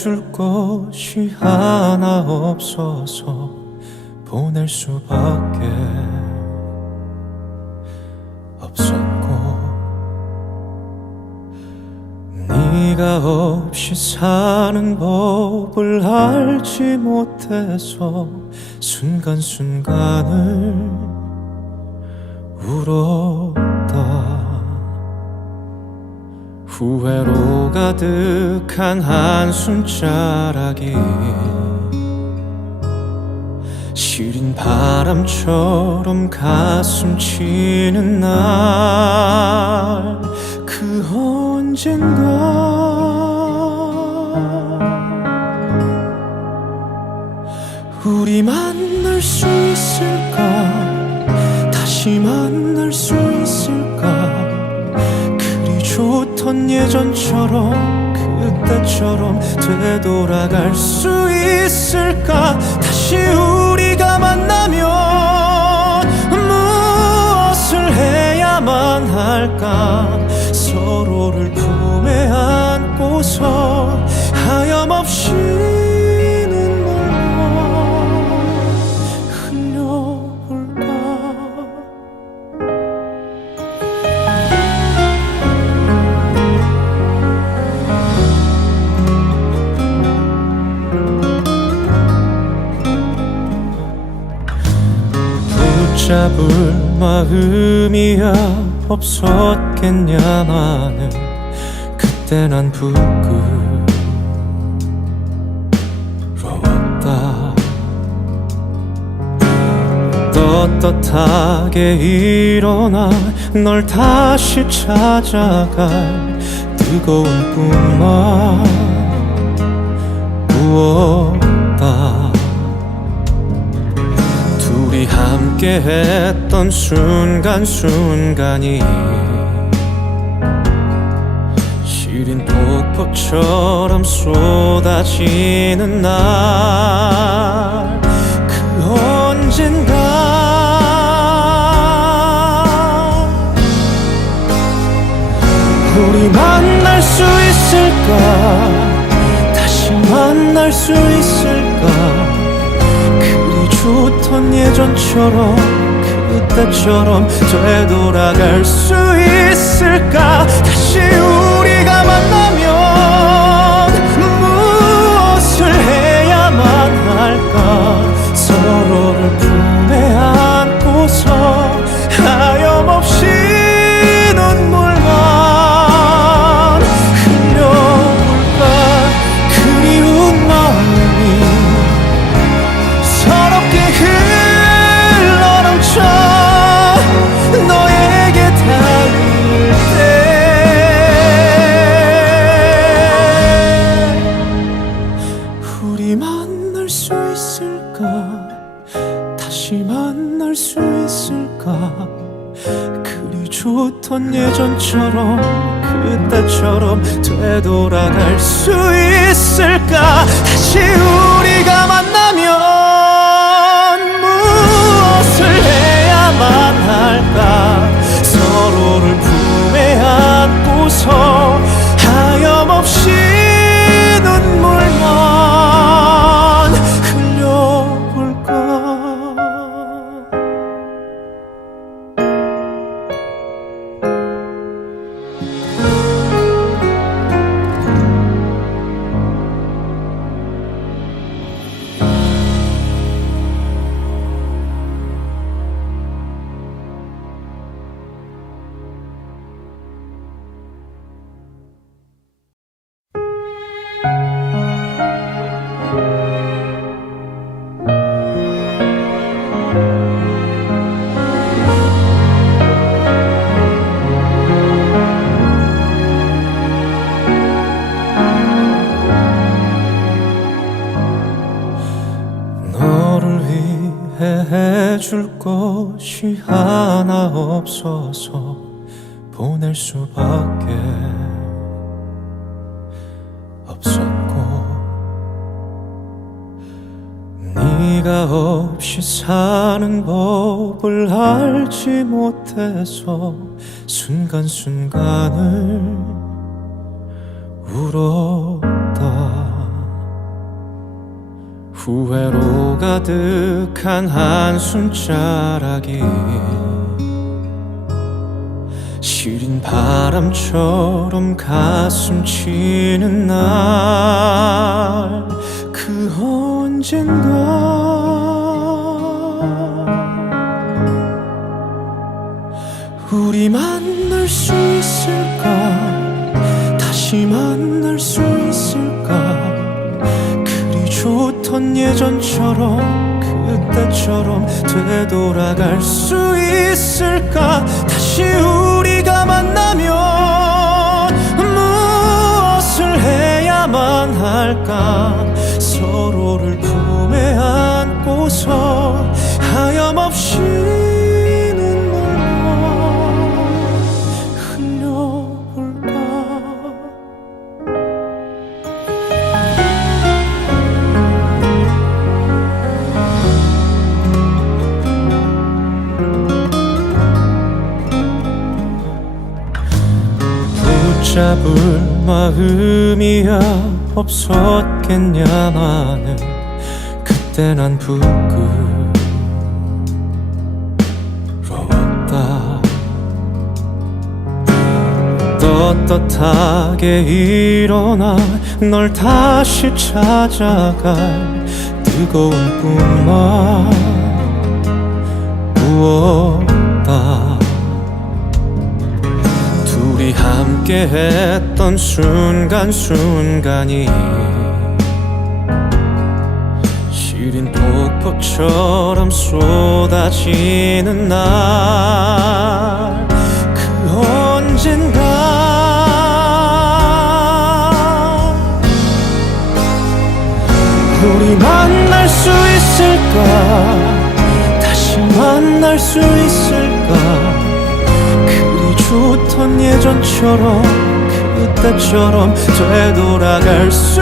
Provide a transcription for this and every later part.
해줄 것이 하나 없어서 보낼 수밖에 없었고, 네가 없이 사는 법을 알지 못해서 순간순간을 울었다. 후회로 가득한 한숨자락이 시린 바람처럼 가슴 치는 날, 그 언젠가 우리 만날 수 있을까, 다시 만날 수 있을까, 그리 좋던 예전처럼 그때처럼 되돌아갈 수 있을까. 다시 우리가 만나면 무엇을 해야만 할까. 서로를 품에 안고서 하염없이 눈물만 흘려볼까. 붙잡을 마음이야 없었겠냐. 나는 그때 난 부끄러웠다. 떳떳하게 일어나 널 다시 찾아갈 뜨거운 꿈만 꾸었다. 둘이 함께 했던 순간순간이 시린 폭포처럼 쏟아지는 날, 그 언젠가 우리 만날 수 있을까, 다시 만날 수 있을까, 좋던 예전처럼 그때처럼 되돌아갈 수 있을까. 다시 우리가 만나면 무엇을 해야만 할까. 서로를 품에 안고서 하염없이 눈물만 흘려볼까. 그리운 마음이 흘러넘쳐 너에게 닿을 때, 우리 만날 수 있을까, 다시 만날 수 있을까, 그리 좋던 예전처럼 그때처럼 되돌아갈 수 있을까. 다시 우리가 만나면 무엇을 해야만 할까. 서로를 품에 안고서 하염없이 눈물만 흘려볼까. 해줄 것이 하나 없어서 보낼 수밖에 없었고, 네가 없이 사는 법을 알지 못해서 순간순간을 울었다. 후회로 가득한 한숨자락이 시린 바람처럼 가슴 치는 날 그 언젠가 우리 만날 수 있을까 다시 만날 수 있을까 그리 좋던 예전처럼 그때처럼 되돌아갈 수 있을까 다시 우리가 만나면 무엇을 해야만 할까 서로를 품에 안고서 하염없이 눈물만 흘려볼까 붙잡을 마음이야 없었겠냐 나는 그때 난 부끄러웠다 떳떳하게 일어나 널 다시 찾아갈 뜨거운 꿈만 꾸었다 우리 함께 했던 순간순간이 시린 폭포처럼 쏟아지는 날 그 언젠가 우리 만날 수 있을까 다시 만날 수 있을까 좋던 예전처럼 그때처럼 되돌아갈 수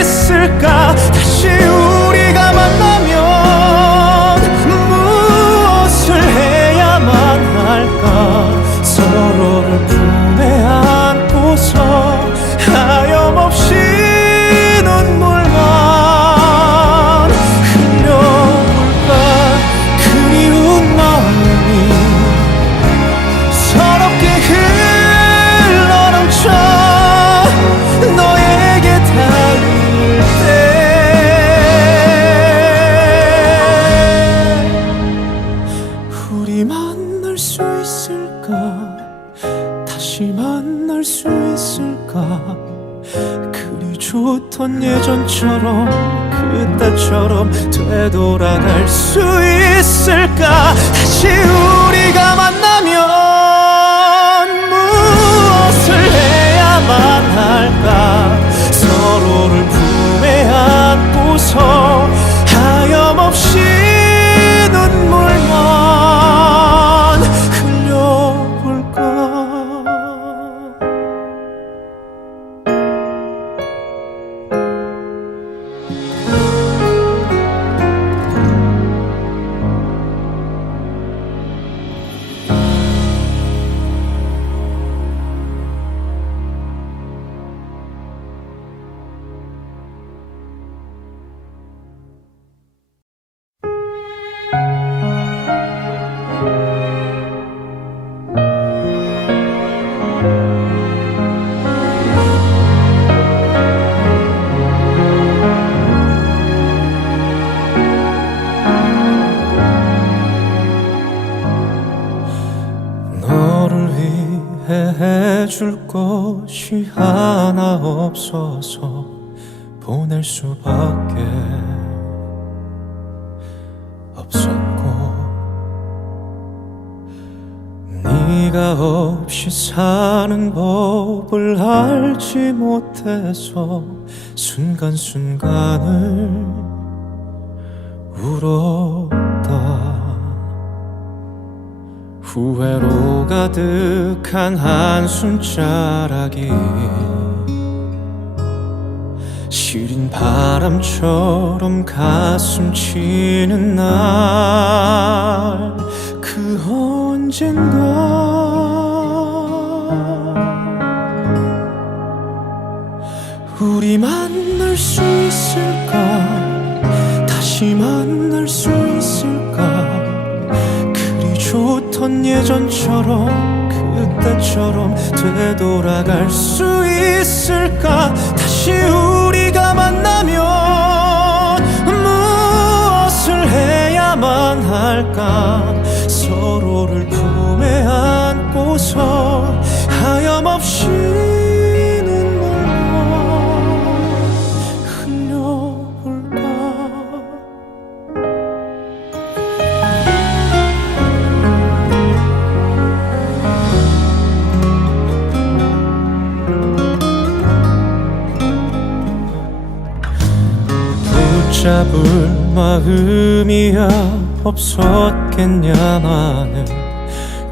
있을까 다시 우리가 만나면 무엇을 해야만 할까 서로를 품에 안고서 하염없이 눈물만 흘려볼까 그리운 마음이 서럽게 흘러넘쳐 너에게 닿을 때 우리 만날 수 있을까 다시 만날 수 있을까 그리 좋던 예전처럼 그때처럼 되돌아갈 수 있을까 다시 우리가 만나면 무엇을 해야만 할까 서로를 품에 안고서 하염없이 눈물만 흘려볼까 해줄 것이 하나 없어서 보낼 수밖에 없었고 네가 없이 사는 법을 알지 못해서 순간순간을 울었다 후회로 가득한 한숨자락이 시린 바람처럼 가슴 치는 날 그 언젠가 우리 만날 수 있을까 다시 만날 수 있을까? 그리 좋던 예전처럼 그때처럼 되돌아갈 수 있을까? 다시 우리가 만나면 무엇을 해야만 할까? 서로를 품에 안고서 하염없이 붙잡을 마음이야 없었겠냐. 나는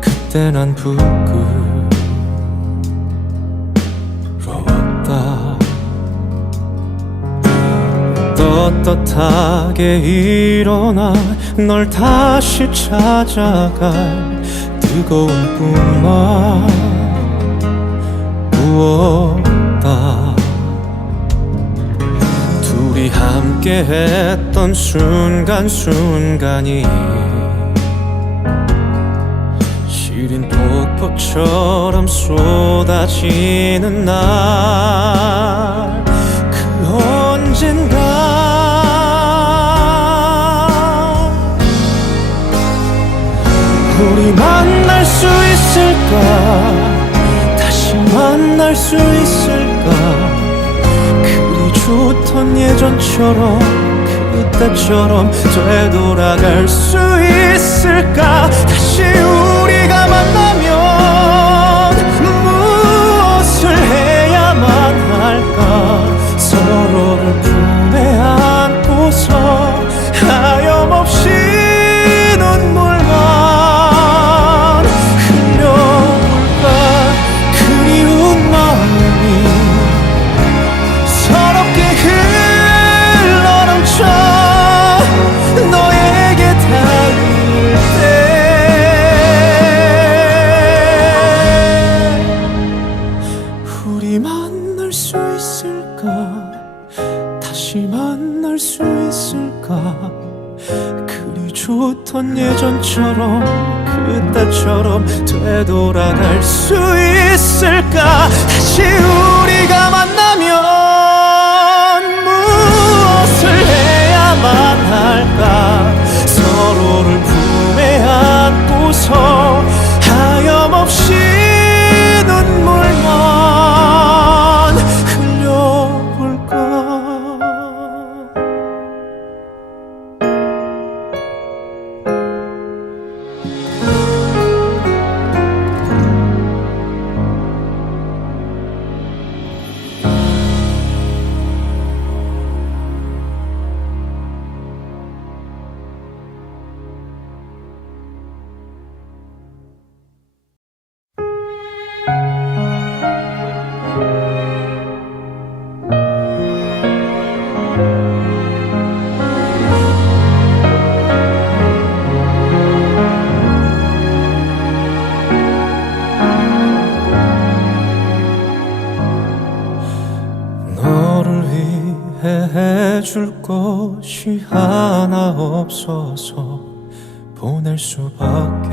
그때 난 부끄러웠다. 떳떳하게 일어나 널 다시 찾아갈 뜨거운 꿈만 꾸었다. 우리 함께 했던 순간순간이 시린 폭포처럼 쏟아지는 날, 그 언젠가 우리 만날 수 있을까? 다시 만날 수 있을까? 좋던 예전처럼 그때처럼 되돌아갈 수 있을까? 다시 우리가 만나면 무엇을 해야만 할까? 서로를 품에 안고서 하염없이 눈물만 흘려볼까? 그리운 마음이 서럽게 흘러넘쳐 너에게 닿을 때 우리 만날 수 있을까? 다시 만날 수 있을까? 그리 좋던 예전처럼 그때처럼 되돌아갈 수 있을까? 다시 우리가 만나면 할까? 서로를 품에 안고서 하염없이 눈물만 흘려볼까? 해줄 것이 하나 없어서 보낼 수밖에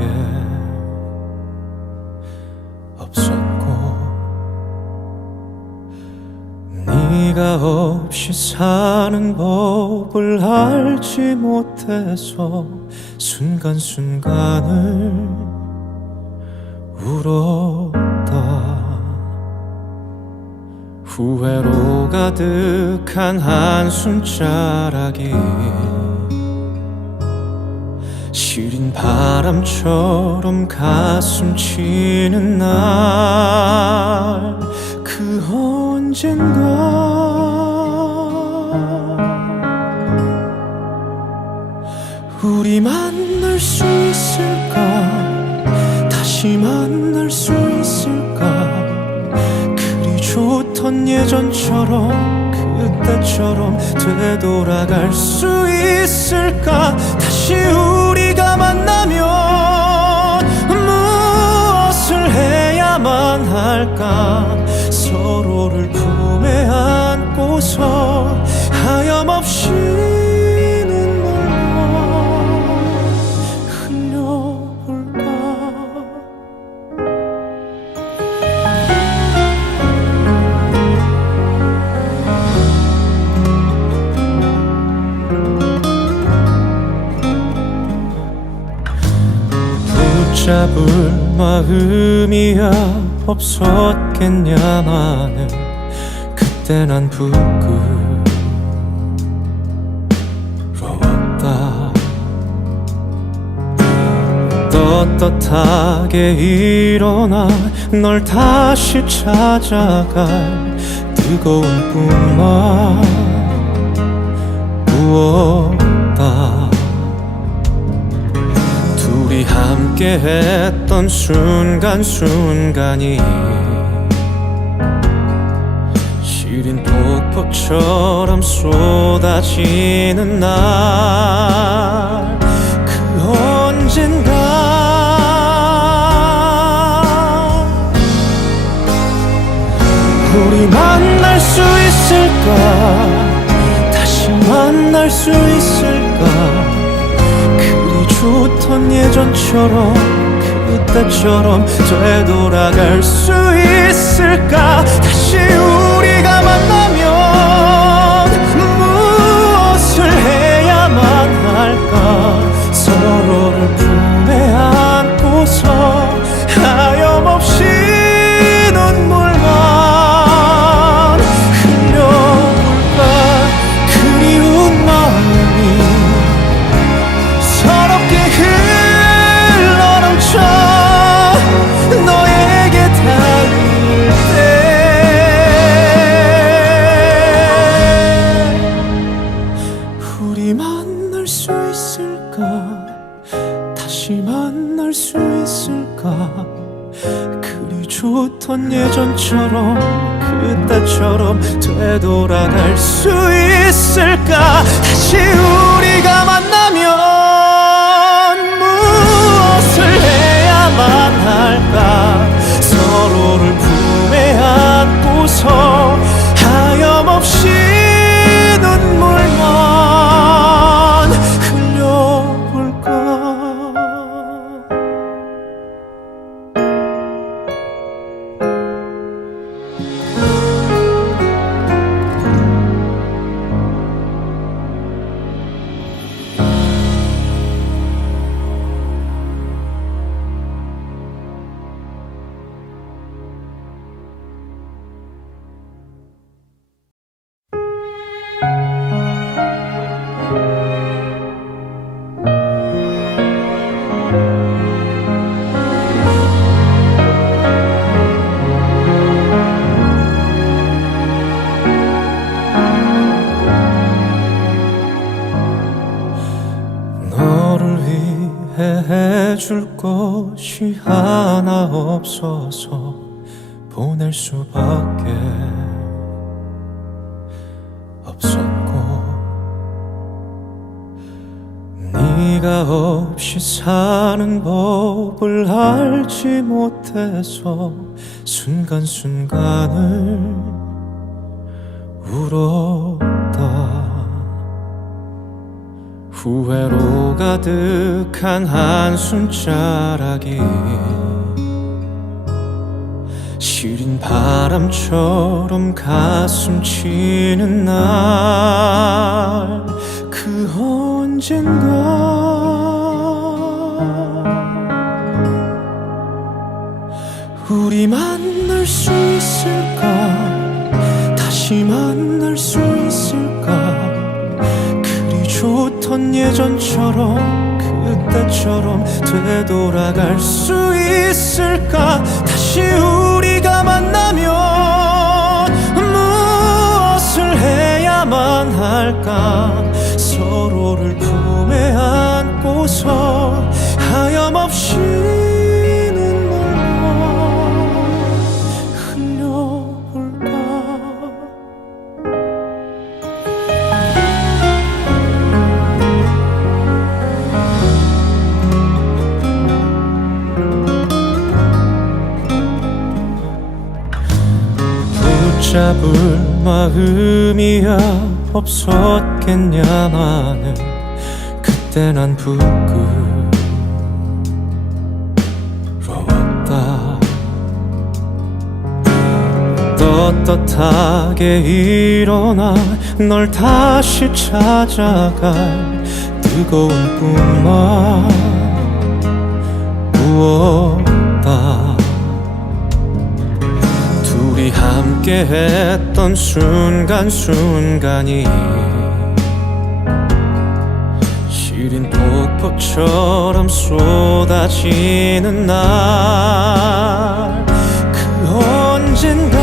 없었고, 네가 없이 사는 법을 알지 못해서 순간순간을 울었다. 후회로 가득한 한숨자락이 시린 바람처럼 가슴 치는 날, 그 언젠가 우리 만날 수 있을까? 다시 만날 수 있을까? 좋던 예전처럼 그때처럼 되돌아갈 수 있을까? 다시 우리가 만나면 무엇을 해야만 할까? 서로를 품에 안고서 하염없이 눈물 붙잡을 마음이야 없었겠냐마는 그때 난 부끄러웠다. 떳떳하게 일어나 널 다시 찾아갈 뜨거운 꿈만 꾸었다. 둘이 함께 했던 순간순간이 시린 폭포처럼 쏟아지는 날, 그 언젠가 우리 만날 수 있을까? 다시 만날 수 있을까? 그리 좋던 예전처럼 그때처럼 되돌아갈 수 있을까? 다시 우리가 만나면 무엇을 해야만 할까? 서로를 품에 안고서 하염없이 눈물만 흘려볼까? 그리운 마음이 서럽게 흘러넘쳐 너에게 닿을 때 우리 만날 수 있을까? 다시 만날 수 있을까? 그리 좋던 예전처럼 그때처럼 되돌아갈 수 있을까? 다시 우리가 만나면 무엇을 해야만 할까? 서로를 품에 안고서 하염없이 눈물만 흘려볼까? 너를 위해 해줄 것이 하나 없어서 보낼 수밖에 없었고, 네가 없이 사는 법을 알지 못해서 순간순간을 울었다. 후회로 가득한 한숨자락이 시린 바람처럼 가슴 치는 날, 그 언젠가 우리 만날 수 있을까? 다시 만날 수 있을까? 좋던 예전처럼 그때처럼 되돌아갈 수 있을까? 다시 우리가 만나면 무엇을 해야만 할까? 서로를 품에 안고서 하염없이 눈물만 흘려볼까? 붙잡을 마음이야 없었겠냐마는 그때 난 부끄러웠다. 떳떳하게 일어나 널 다시 찾아갈 뜨거운 꿈만 부었다. 둘이 함께 했던 순간순간이 시린 폭포처럼 쏟아지는 날, 그 언젠가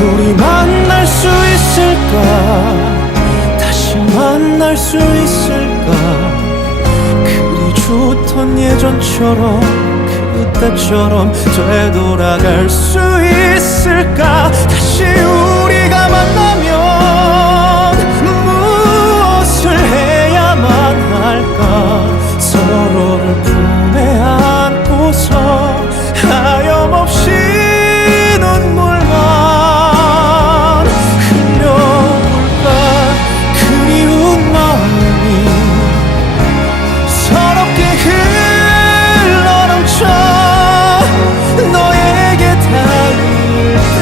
우리 만날 수 있을까? 다시 만날 수 있을까? 그리 좋던 예전처럼, 그때처럼 되돌아갈 수 있을까? 다시 우리가 만나면 무엇을 해야만 할까? 서로를 품에 안고서 하염없이 눈물만 흘려볼까? 그리운 마음이 서럽게 흘러넘쳐 너에게 닿을 때,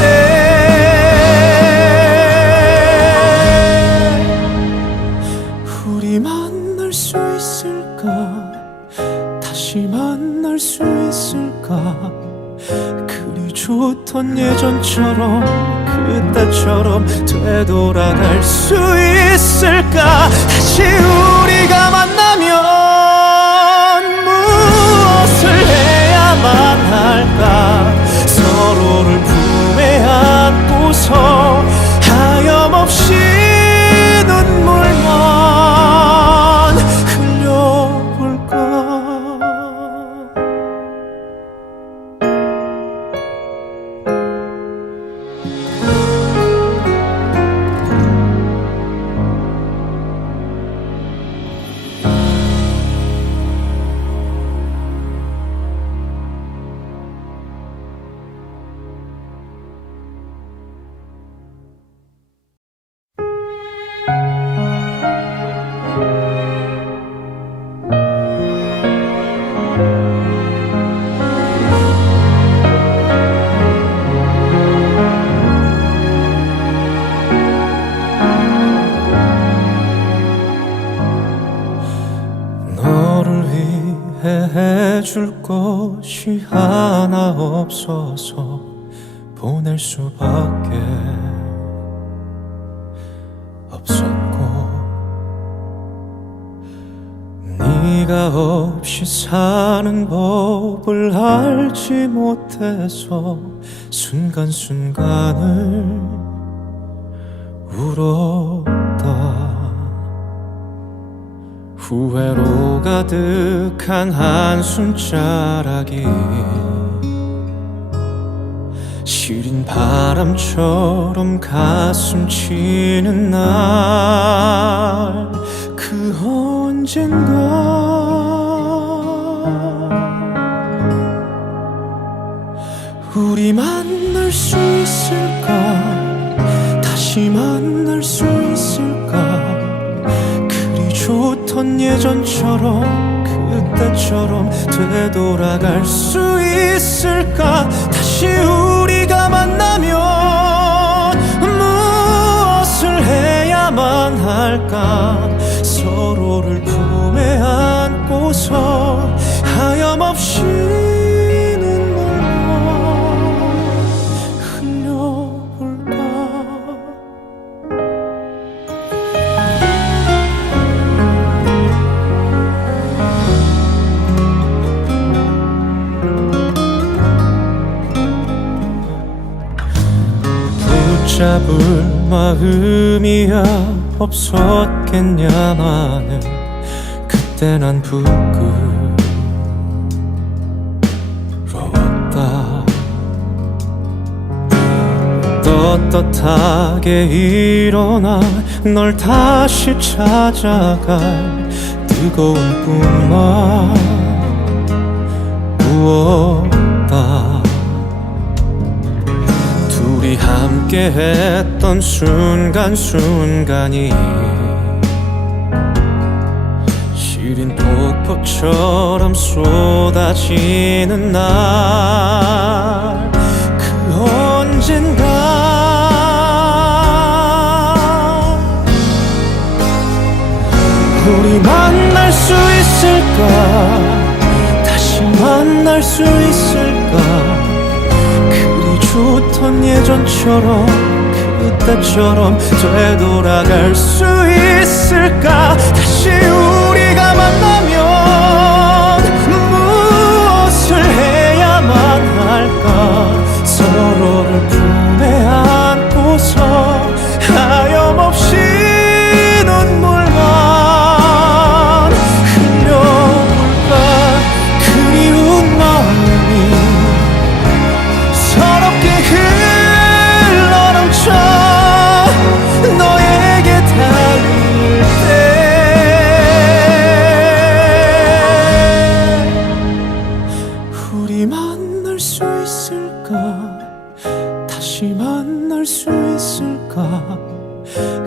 우리 만날 수 있을까? 다시 만날 수 있을까? 그리 좋던 예전처럼, 그때처럼 되돌아갈 수 있을까? 다시 우리가 만나면 무엇을 해야만 할까? 서로를 품에 안고서 하염없이 눈물만 흘려볼까? 너를 위해 해줄 것이 하나 없어서 보낼 수밖에 없었고, 네가 없이 사는 법을 알지 못해서 순간순간을 울었다. 후회로 가득한 한숨자락이 시린 바람처럼 가슴 치는 날, 그 언젠가 우리 만날 수 있을까? 다시 만날 수 있을까? 그리 좋던 예전처럼, 그때처럼 되돌아갈 수 있을까? 다시 우리가 만나면 무엇을 해야만 할까? 서로를 품에 안고서 하염없이 눈물만 흘려볼까? 붙잡을 마음이야 없었겠냐. 나는 그때 난 부끄러웠다. 떳떳하게 일어나 널 다시 찾아갈 뜨거운 꿈만 꾸었다. 둘이 함께 했던 순간순간이 시린 폭포처럼 쏟아지는 날, 그 언젠가 수 있을까? 그리 좋던 예전처럼 그때처럼 되돌아갈 수 있을까? 다시 우리가 만나면 무엇을 해야만 할까? 서로를 품에 안고서 하염없이 눈물만 흘려볼까? 그리운 마음이 서럽게 흘러넘쳐 너에게 닿을 때 우리 만날 수 있을까? 다시 만날 수 있을까?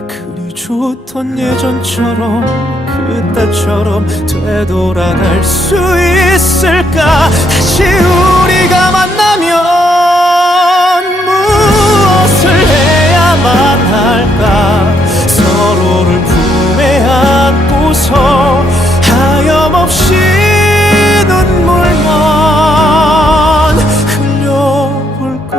그리 좋던 예전처럼 그때처럼 되돌아갈 수 있을까? 다시 우리가 만나면 무엇을 해야만 할까? 서로를 품에 안고서 하염없이 눈물만 흘려볼까?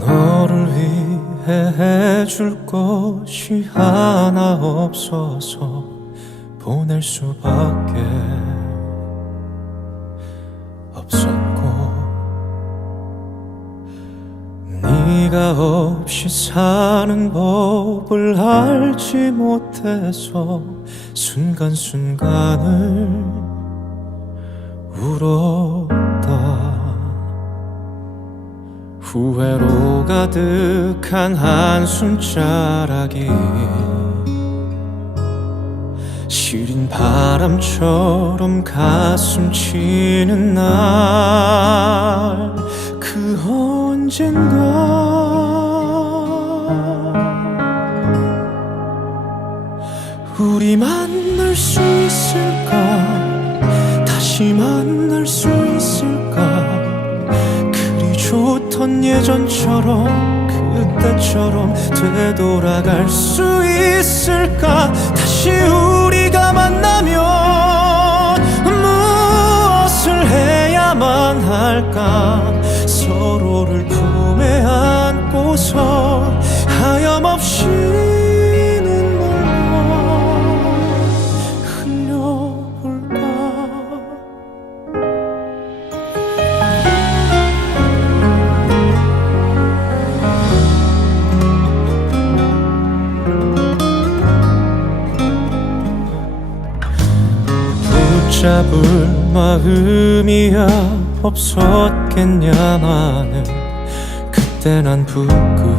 너를 위해 해줄 것이 하나 없어서 보낼 수밖에 없었고, 네가 없이 사는 법을 알지 못해서 순간순간을 울었다. 후회로 가득한 한숨자락이 시린 바람처럼 가슴 치는 날, 그 언젠가 우리 만날 수 있을까? 다시 만날 수 있을까? 좋던 예전처럼 그때처럼 되돌아갈 수 있을까? 다시 우리가 만나면 무엇을 해야만 할까? 서로를 품에 안고서 하염없이 눈물만 흘려볼까? 붙잡을 마음이야 없었겠냐마는 그때 난 부끄러웠다.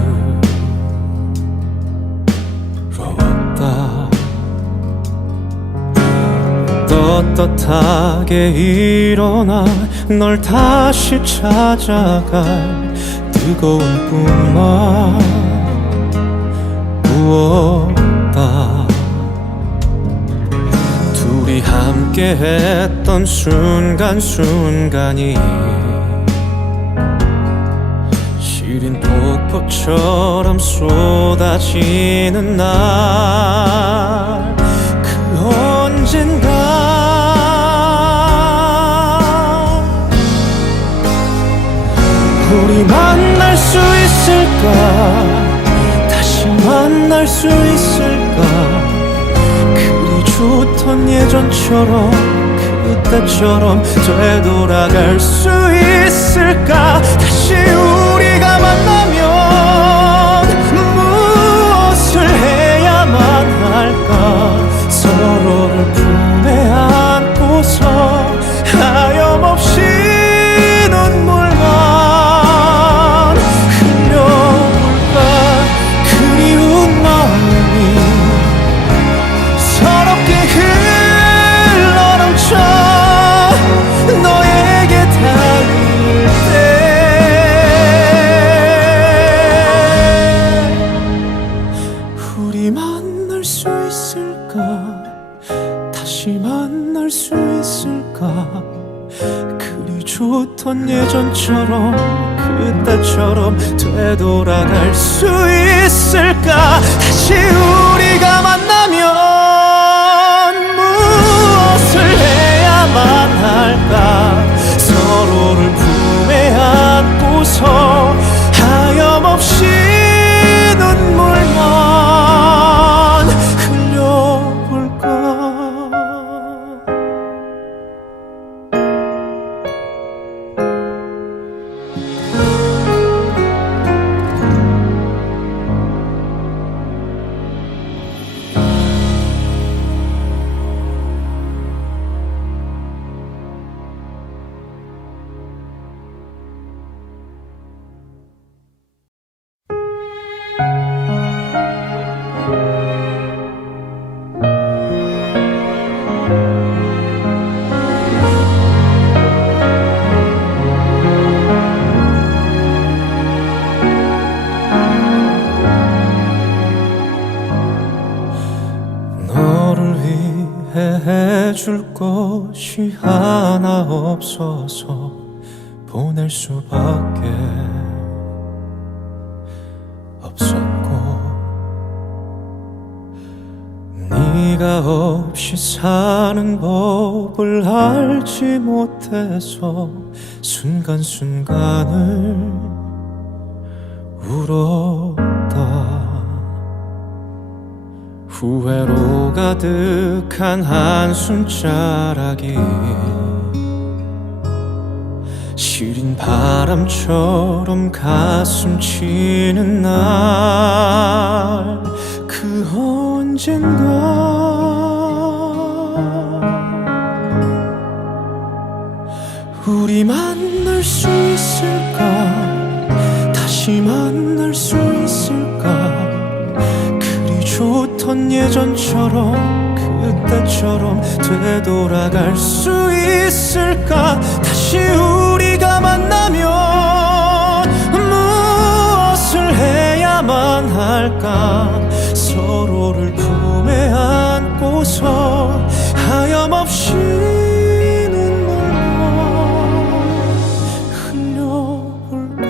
떳떳하게 일어나 널 다시 찾아갈 뜨거운 꿈만 꾸었다. 둘이 함께 했던 순간순간이 시린 폭포처럼 쏟아지는 날, 그 언젠가 우리 만날 수 있을까? 다시 만날 수 있을까? 좋던 예전처럼 그때처럼 되돌아갈 수 있을까? 다시 우리가 만나면 무엇을 해야만 할까? 서로를 품에 안고서 하염없이 눈물만 있을까? 그리 좋던 예전처럼 그때처럼 되돌아갈 수 있을까? 다시 우리가 만나면 무엇을 해야만 할까? 서로를 품에 안고서 하염없이 눈물만 흘려볼까? 해줄 것이 하나 없어서 보낼 수밖에 없었고, 네가 없이 사는 법을 알지 못해서 순간순간을 울었다. 후회로 가득한 한숨자락이 시린 바람처럼 가슴 치는 날, 그 언젠가 우리 만날 수 있을까? 다시 만날 수 있을까? 좋던 예전처럼 그때처럼 되돌아갈 수 있을까? 다시 우리가 만나면 무엇을 해야만 할까? 서로를 품에 안고서 하염없이 눈물만 흘려볼까?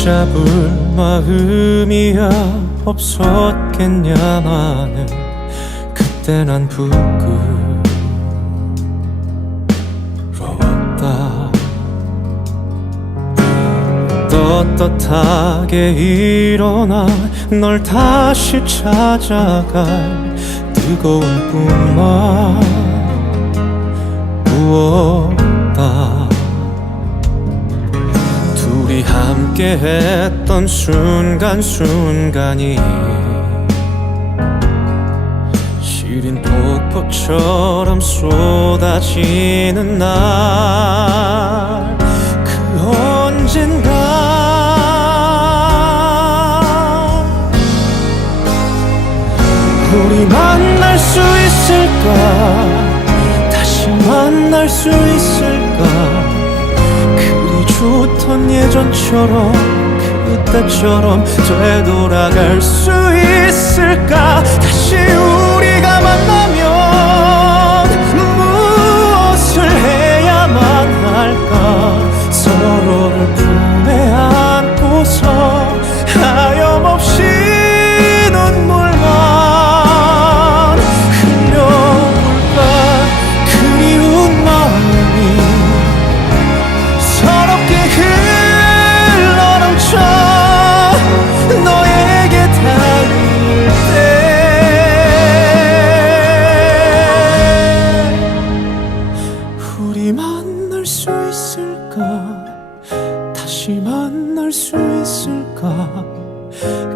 붙잡을 마음이야 없었겠냐마는 그때 난 부끄러웠다. 떳떳하게 일어나 널 다시 찾아갈 뜨거운 꿈만 꾸었다. 우리 함께 했던 순간순간이 시린 폭포처럼 쏟아지는 날, 그 언젠가 우리 만날 수 있을까? 다시 만날 수 있을까? 좋던 예전처럼 그때처럼 되돌아갈 수 있을까? 다시 우리가 만나면 무엇을 해야만 할까? 서로를 품에 안고서 하염없이 눈물만 흘려볼까? 그리운 마음이 서럽게 흘러넘쳐 너에게 닿을 때, 우리 만날 수 있을까? 다시 만날 수 있을까?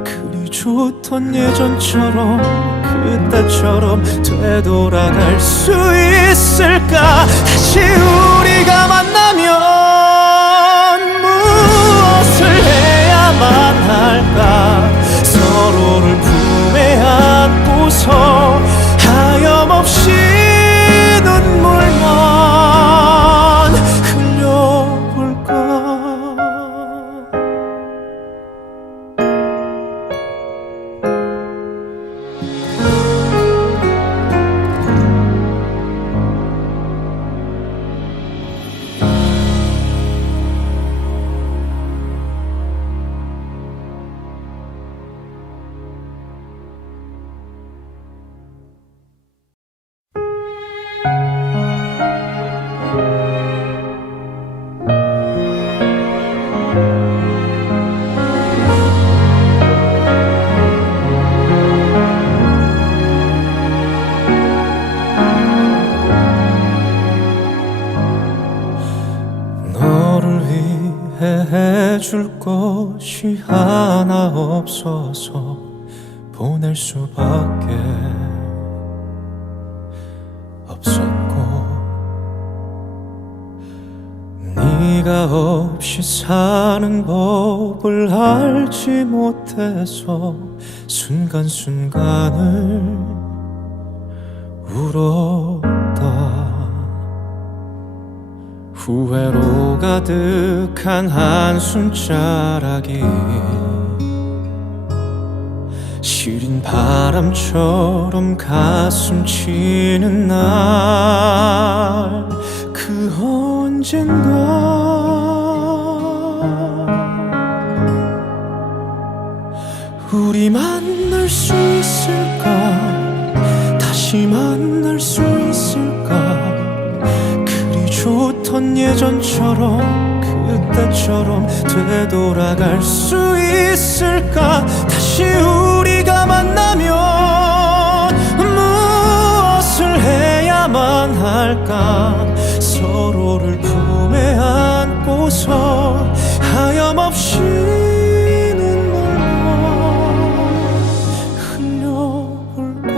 그리 좋던 예전처럼 그때처럼 되돌아갈 수 있을까? 다시 우리가 만나면 할까? 서로를 품에 안고서 하염없이 눈물만 위해 해줄 것이 하나 없어서 보낼 수밖에 없었고, 네가 없이 사는 법을 알지 못해서 순간순간을 울었다. 후회로 가득한 한숨자락이 시린 바람처럼 가슴 치는 날, 그 언젠가 우리 만날 수 있을까? 다시 만날 수 있을까? 그리 좋던 예전처럼, 그때처럼 되돌아갈 수 있을까? 다시 우리가 만나면 무엇을 해야만 할까? 서로를 품에 안고서 하염없이 눈물만 흘려볼까?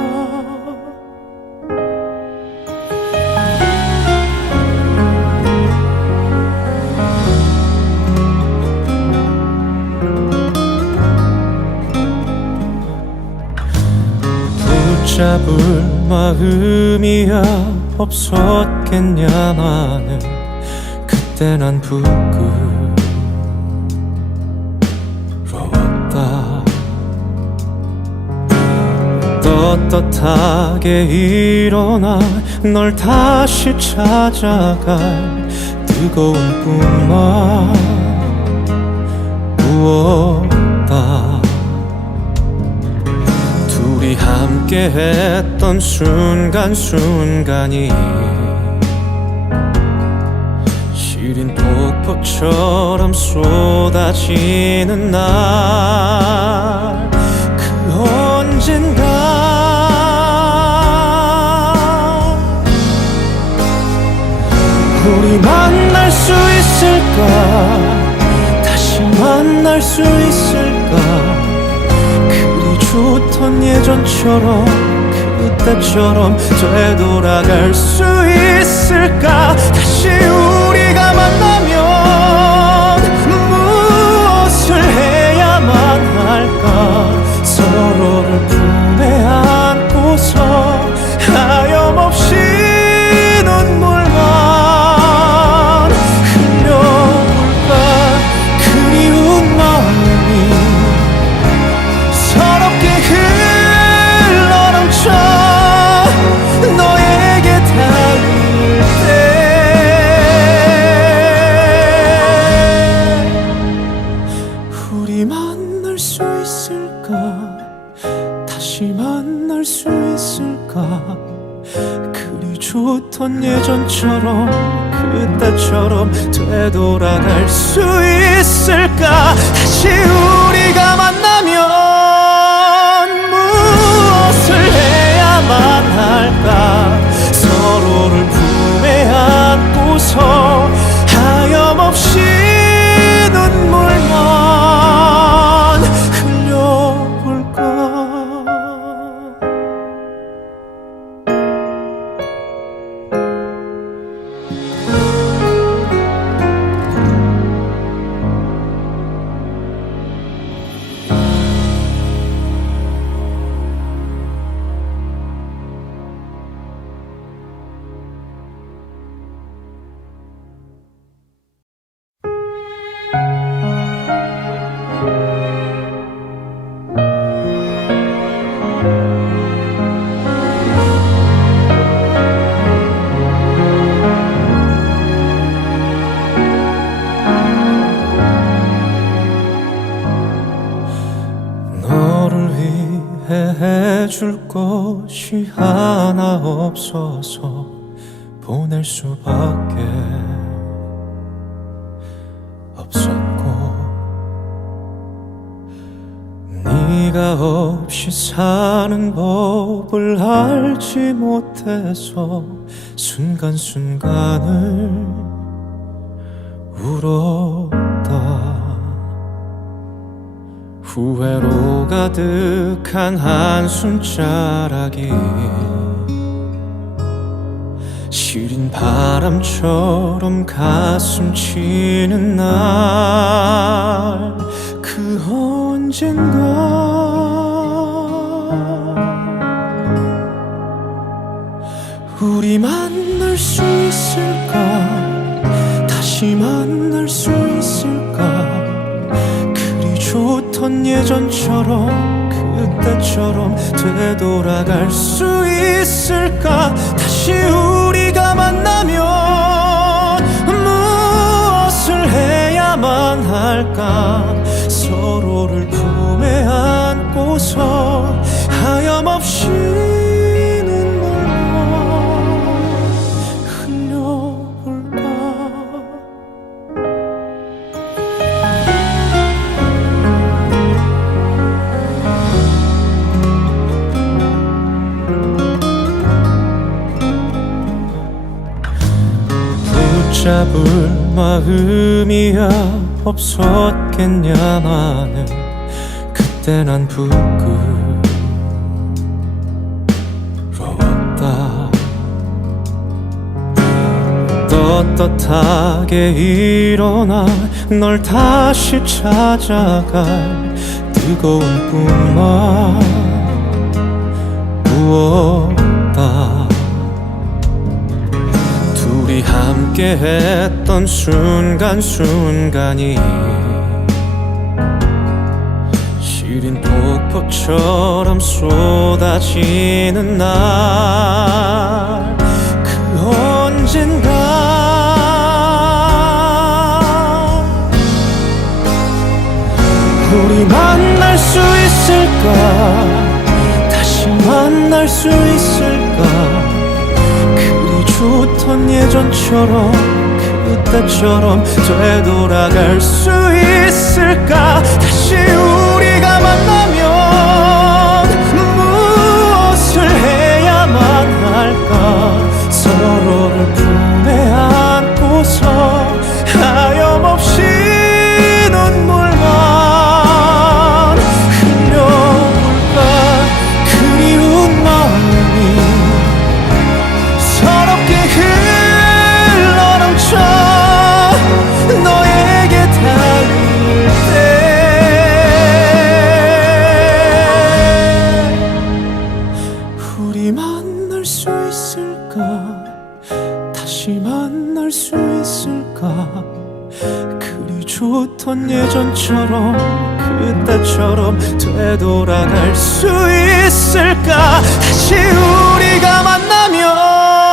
붙잡을 마음이야 없었겠냐. 나는 그때 난 부끄러웠다. 떳떳하게 일어나 널 다시 찾아갈 뜨거운 꿈만 꾸었다. 둘이 함께 했던 순간순간이 시린 폭포처럼 쏟아지는 날, 그 언젠가 우리 만날 수 있을까? 다시 만날 수 있을까? 그리 좋던 예전처럼, 그때처럼 되돌아갈 수 있을까? 다시 우리가 만나면 무엇을 해야만 할까? 서로를 품에 안고서 하염없이 눈물만 흘려볼까? 그리운 마음이 서럽게 흘러넘쳐 너에게 닿을 때, 우리 만날 수 있을까? 다시 만날 수 있을까? 그리 좋던 예전처럼, 그때처럼 되돌아갈 수 있을까? 다시 우리가 만나면 무엇을 해야만 할까? 서로를 품에 안고서 하염없이 눈물만 흘려볼까? 해줄 것이 하나 없어서 보낼 수밖에 없었고, 네가 없이 사는 법을 알지 못해서 순간순간을 울었다. 후회로 가득한 한숨자락이 시린 바람처럼 가슴 치는 날, 그 언젠가 우리 만날 수 있을까, 다시 만날 수 있을까. 그리 좋던 예전처럼 그때처럼 되돌아갈 수 있을까. 다시 우리가 만나면 무엇을 해야만 할까. 서로를 품에 안고서 하염없이 잡을 마음이야 없었겠냐마는 그때 난 부끄러웠다. 떳떳하게 일어나 널 다시 찾아갈 뜨거운 꿈만 꾸었다. 우리 함께 했던 순간순간이 시린 폭포처럼 쏟아지는 날, 그 언젠가 우리 만날 수 있을까, 다시 만날 수 있을까. 좋던 예전처럼 그때처럼 되돌아갈 수 있을까. 다시 우리가 만나면 무엇을 해야만 할까. 서로를 품에 안고서 하염없이 눈물만 흘려볼까. 그리운 마음이 흘러넘쳐 너에게 닿을 때, 우리 만날 수 있을까, 다시 만날 수 있을까. 그리 좋던 예전처럼 그때처럼 되돌아갈 수 있을까. 다시 우리가 만나면